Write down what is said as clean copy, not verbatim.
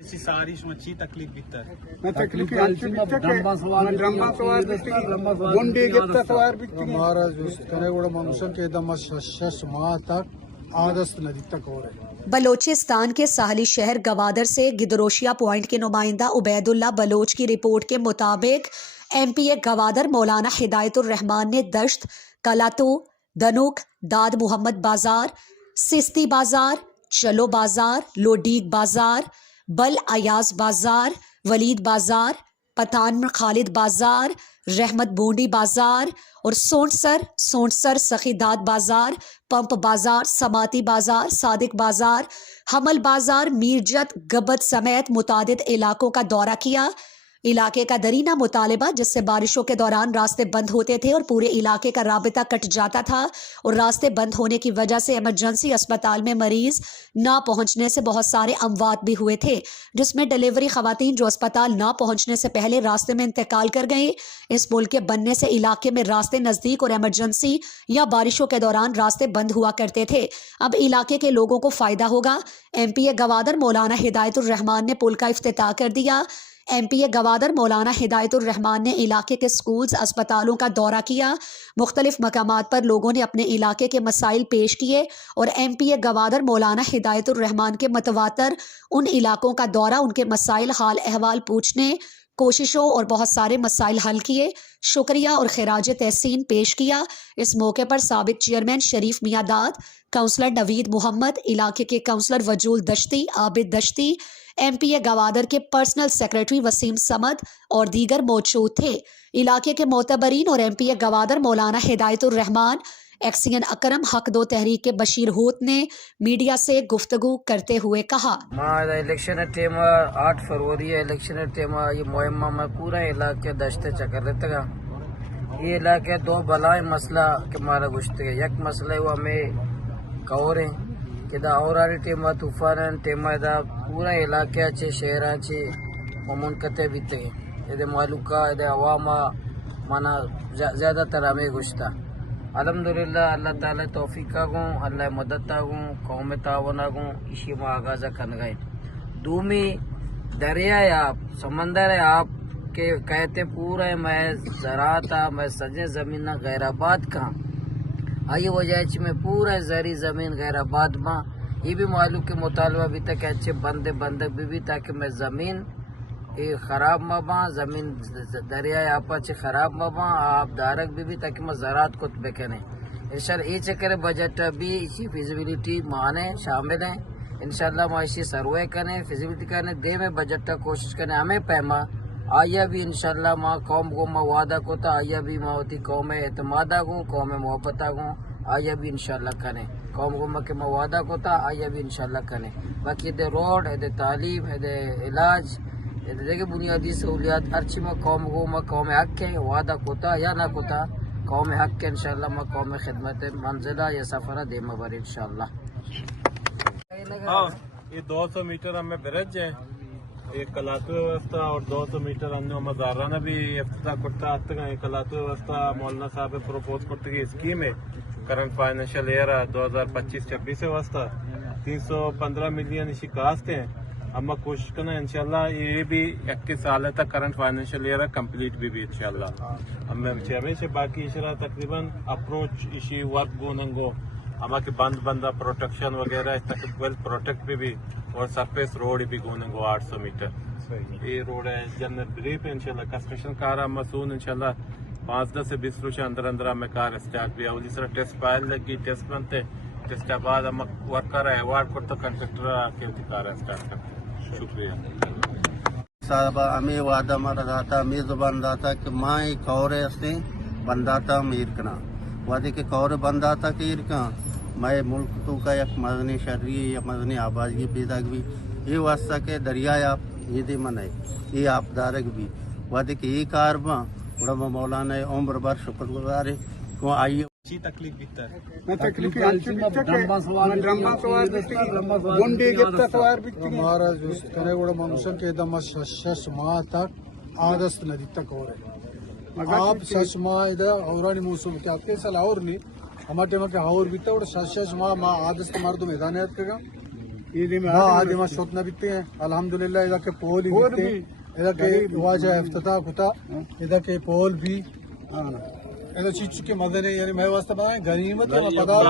ساری مچھی تکلیف بیتا ہے بلوچستان کے ساحلی شہر گوادر سے گدروشیا پوائنٹ کے نمائندہ عبید اللہ بلوچ کی رپورٹ کے مطابق ایم پی اے گوادر مولانا ہدایت الرحمان نے دشت، کلاتو، دنوک، داد محمد بازار، سستی بازار، چلو بازار، لوڈیگ بازار، بل ایاز بازار، ولید بازار، پتان خالد بازار، رحمت بونڈی بازار اور سونٹسر سخیداد بازار، پمپ بازار، سماتی بازار، صادق بازار، حمل بازار، میرجت، گبت سمیت متعدد علاقوں کا دورہ کیا۔ علاقے کا درینہ مطالبہ جس سے بارشوں کے دوران راستے بند ہوتے تھے اور پورے علاقے کا رابطہ کٹ جاتا تھا اور راستے بند ہونے کی وجہ سے ایمرجنسی اسپتال میں مریض نہ پہنچنے سے بہت سارے اموات بھی ہوئے تھے، جس میں ڈیلیوری خواتین جو اسپتال نہ پہنچنے سے پہلے راستے میں انتقال کر گئیں۔ اس ملک کے بننے سے علاقے میں راستے نزدیک اور ایمرجنسی یا بارشوں کے دوران راستے بند ہوا کرتے تھے۔ اب علاقے کے لوگوں کو فائدہ ہوگا۔ ایم پی اے گوادر مولانا ہدایت الرحمان نے پل کا افتتاح کر دیا۔ ایم پی اے گوادر مولانا ہدایت الرحمان نے علاقے کے سکولز، اسپتالوں کا دورہ کیا۔ مختلف مقامات پر لوگوں نے اپنے علاقے کے مسائل پیش کیے اور ایم پی اے گوادر مولانا ہدایت الرحمان کے متواتر ان علاقوں کا دورہ، ان کے مسائل، حال احوال پوچھنے، کوششوں اور بہت سارے مسائل حل کیے، شکریہ اور خراج تحسین پیش کیا۔ اس موقع پر سابق چیئرمین شریف میاں داد، کونسلر نوید محمد، علاقے کے کونسلر وجول دشتی، عابد دشتی، ایم پی اے گوادر کے پرسنل سیکرٹری وسیم سمد اور دیگر موجود تھے۔ علاقے کے معتبرین اور ایم پی اے گوادر مولانا ہدایت الرحمان ایکسین اکرم حق دو تحریک کے بشیر ہوت نے میڈیا سے گفتگو کرتے ہوئے کہا، الیکشن ٹیم 8 فروری ہے، الیکشن ٹیم یہ مہمہ میں پورا علاقے دشتے چکر رہتے گا۔ یہ علاقے دو بلائیں مسئلہ کے مارا گشتے گا۔ یک مسئلہ وہ ہمیں کوریں کہ دا اوراری ٹیمہ طوفان ٹیمہ دا پورا علاقہ چے شہرہ چے منقطع بیتے گئے۔ یہ معلومہ یہ عوامہ مانا زیادہ تر ہمیں گشتا۔ الحمدللہ اللہ تعالیٰ توفیقہ گوں، اللہ مددہ گوں، قوم تعاونہ گوں، اسی میں آغازہ کن گئے۔ دومی دریا آپ سمندر ہے آپ کے کہتے پورا میں زراعتا میں سجے زمین غیر آباد کہاں آئی وجہ میں پورا زرعی زمین غیر آباد ماں یہ بھی معلوم کے مطالبہ بھی تک اچھے بندے بھی تاکہ میں زمین خراب ماں باں، زمین دریا آپا چھ خراب ماں باں، آپ دارک بھی تاکہ میں زراعت کو بکنے انشاءاللہ یہ چکر بجٹ بھی اسی فیزیبلٹی مانے شامل ہیں۔ انشاءاللہ میں اسی سروے کرنے فیزیبلٹی کرنے دے میں بجٹ کا کوشش کرنے ہمیں پیما آیا بھی انشاءاللہ ماں قوم کو ماں وعدہ کو تا آیا بھی ماں ہوتی قوم اعتمادہ کو، قوم محبتہ کو آیا بھی انشاءاللہ کریں، قوم کو ماں کے ماں وعدہ کو تا آیا بھی انشاءاللہ کریں۔ باقی دے روڈ دے تعلیم دے علاج دیکھے بنیادی سہولیات ارچی میں قوم کو ماں قوم حق ہے وعدہ کو تا یا نہ کو تا قوم حق کے انشاءاللہ ماں قوم خدمت منزلہ یا سفرہ دے مبر انشاءاللہ۔ یہ 200 میٹر ہمیں برج ہے، ایک کلاتو ویوستھا اور 200 میٹر ہم نے مزارانہ بھی افتتاح کرتا آتے گا۔ کلاتو ویوستھا مولانا صاحب پروپوز کرتے گی اسکیم ہے کرنٹ فائنینشیل ایئر 2025-26 واسطہ 315 ملین اسی کاسٹ ہیں۔ ہم کوشش کرنا انشاءاللہ یہ بھی 21 سال تک کرنٹ فائنینشیل ایئر کمپلیٹ بھی انشاءاللہ ہمیں سے باقی اشرا تقریباً اپروچ اسی ورک گو ننگو ہما کے بندہ پروٹیکشن وغیرہ اس تک ویل پروٹیکٹ بھی اور سرفیس روڈ بھی گوننگو 800 میٹر یہ روڈ ہے جنرل بریف ہے انشاءاللہ کنسٹرکشن کار مسون انشاءاللہ 5-10 سے 20 روچ اندر ہمیں کار اسٹارٹ بھی اولی سر ٹیسٹ پائل لگی ٹیسٹ بنتے ٹیسٹ بعد ہم ورکر ایوارڈ کرتا کنٹریکٹر کے کار اسٹارٹ کرتے۔ شکریہ صاحب ہمیں وعدہ مرا داتا ہمیں زبان داتا کہ ماں کورے سے بنداتا میر کنا وعدے کے کور بنداتا کہ ارکاں میں ملک تو کا یک مدنی شہری یا مدنی آبادگی پیدا بھی یہ واسطہ کہ دریا آپ یہ دے من ہے یہ آپ دارک بھی وعدے کہ یہ کار باں بڑا مولانا عمر بر شکر گزار ہے کو آئیے تکلیف بیتا ہے ہمارا جو کنے گوڑا منوشن کے دم 6 ماہ تک آدست ندی تک ہو رہے آپ 6 ماہ ادھر اورانی موسم کے آپ کے سال اور نہیں ہمارے ٹائم کے اور بھی تھا اور 6 ماہ آدست مردم ہدانیت کرے گا آدھی ما شوتنا بیتے ہیں الحمدللہ ادھر کے پول ہی بیتے ہیں ادھر کے واجہ افتتاح کتا ادھر کے پول بھی ادھر چیز کے مدن ہے یعنی میں واسطہ بنائیں غنیمت ہے پتا